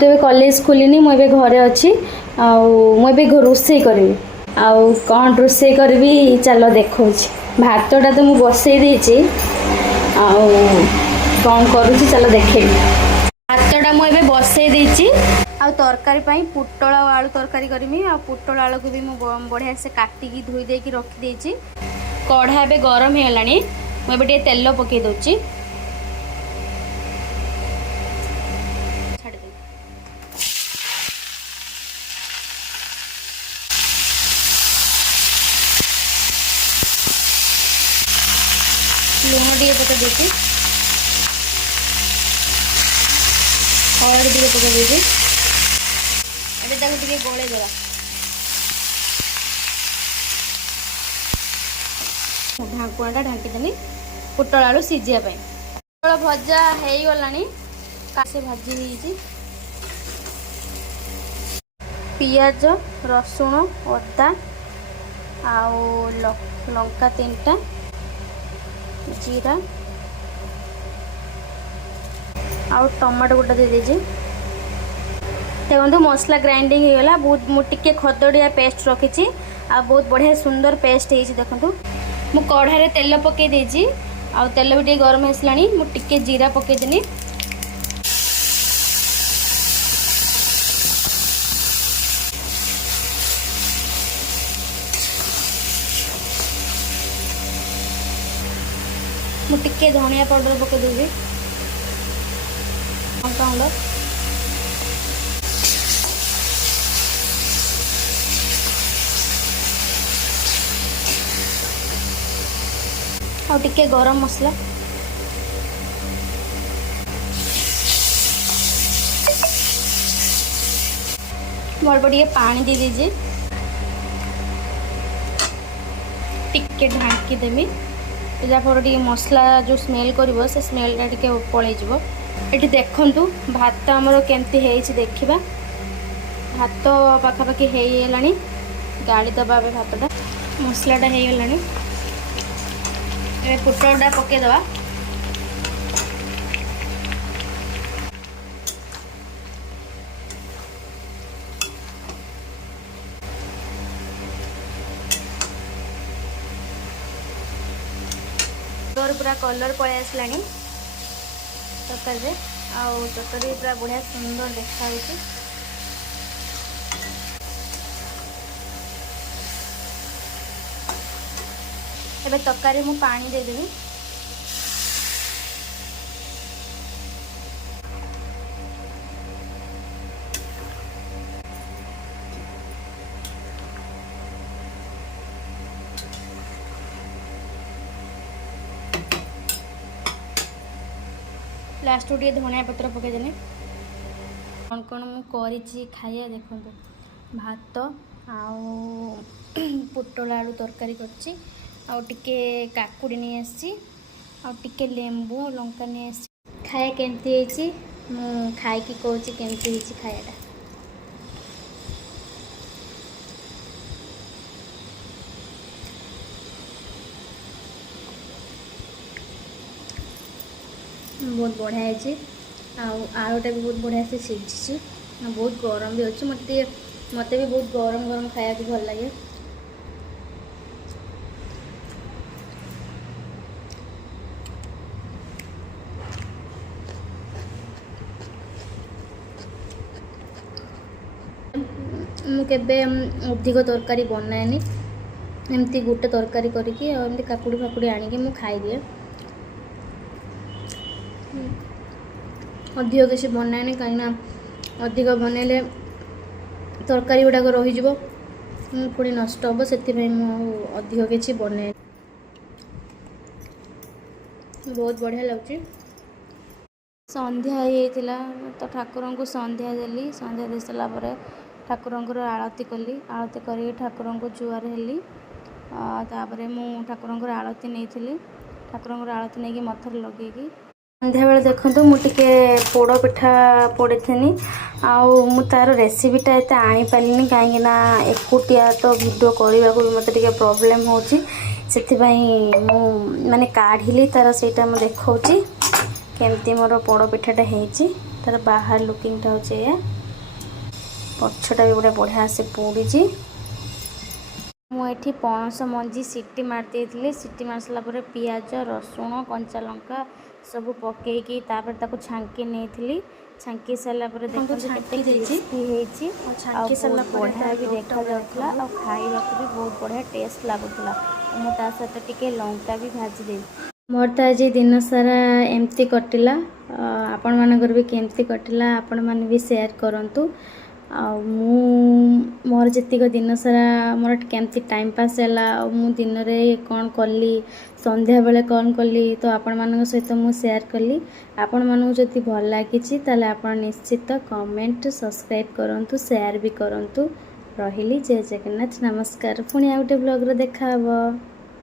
तो ये कॉलेज खुलिनी मुझे घरे अच्छी मुझे रोसे करी आउ कौन रोसे करी चलो देखो भातटा तो मुझे बसई देची कौन करुँच चलो देखे भातटा मुझे बसई देची आ तरकारी पुटल आलू तरकारी करमी आ पुटल आलू को भी मुझे बढ़िया से काटिकी धोई देकी रखी कढ़ा ए गरम हो गलानी मुझे तेल पकई दूची लुण टे पकई देती हलदी टे पकई देती टे गोले देवा ढाकुआटा ढाकीदेली पुटल आलू सीझापी पुटल भजा हो गलानी से भाजी पियाज रसुण अदा आउ लंका 3टा जीरा आउ टमाटो गोटा दे दीजिए देखो मसला ग्राइंडिंग हो गला बहुत मुझे खदड़िया पेस्ट रखी आ बहुत बढ़िया सुंदर पेस्ट है देखो मु कढ़ाई तेल पकई देजी आ तेल भी टे गरम आसलानी मुझे जीरा पकईदेनी मुझे धनिया पाउडर पकई देवी लंका गुंड और टिके गरम मसला अल्प टे पानी दे दीजिए टिके ढांकी देवी जहाँफल टे मसला जो स्मेल कर से स्मेलटा टे पलैज ये देखु भात आमर केमती देखा भात पाखापाखि हो गलानी गाड़ी दबा भातटा मसलाटा हो गलानी पुटलटा पकईदवा पूरा कलर पलि आसलानी तरकारी तरकारी पूरा बढ़िया सुंदर देखा एबे तरकारी मु पानी दे देबी लास्ट टे धनिया पत्र पकईदेनी कौन कौन मुझे खाइए देखो भात आउ पुटल आलू तरकारी करछि आउ टिके काकुड़ी नहीं आसी आउ टिके लेंबू लंका नहीं आसी खाए केमती मु खाई की कहूँ केमती खायाटा बहुत बढ़िया है आलूटा भी बहुत बढ़िया से सीझी बहुत गरम भी अच्छे मत भी बहुत गरम गरम खाया भल लगे मुझे अधिक तरकारी बनाएनी एमती गोटे तरकारी करके एमती काकुड़ी फाकुड़ी आनिकी मु खाईदिए अधिक किसी बनाएनी कहीं अधिक बनइले तरकारी गुड़ाक रही पुणी नष्ट हम से अधिक किसी बनाए बहुत बढ़िया लगे संध्या होता तो ठाकुर को संध्या देली संध्या दे सारापर ठाकुर आरती कली आरती कर ठाकुर को जुआर हेली तापर मु ठाकुर आरती नहीं ठाकुर आरती नहीं मथर लगे संध्या बेले देखो मुझे पोड़ पिठा पोड़ी थी तार रेसीपीटा एत आनी पारिनी कहीं एकुटिया तो वीडियो करने को भी मत प्रॉब्लम हो माने काढ़ी तार से देखा केमती मोर पोड़ पिठाटा होती तार बाहर लुकिंगटा होचे ये पछटा भी गोटे बढ़िया से पोड़ी मुझे पणस मंजी सीटी मार देती सीटी मार सारा पर पियाज रसुण कंचा लंका सब पकईकी छांकी नहीं छांकी सारा बढ़िया भी देखा जाऊला और खाइबा भी बहुत बढ़िया टेस्ट लगुला मुझे सहित टिके लंका भी भाजी मोर तो आज दिन सारा एमती कटिला आपण मानकर भी केमती कटिला आपण मैंने भी शेयर करूँ मोर जीक दिन सारा मोर केमती टाइम पास है मु दिन में कौन कली संध्या बेले कौन कली तो आपण मान सहित मु शेयर कली आपण मानू जदि भल लगी ताले आपण निश्चित कमेंट सब्सक्राइब करूँ शेयर भी करूँ रही जय जगन्नाथ नमस्कार पुणी आ गोटे ब्लॉग देखा।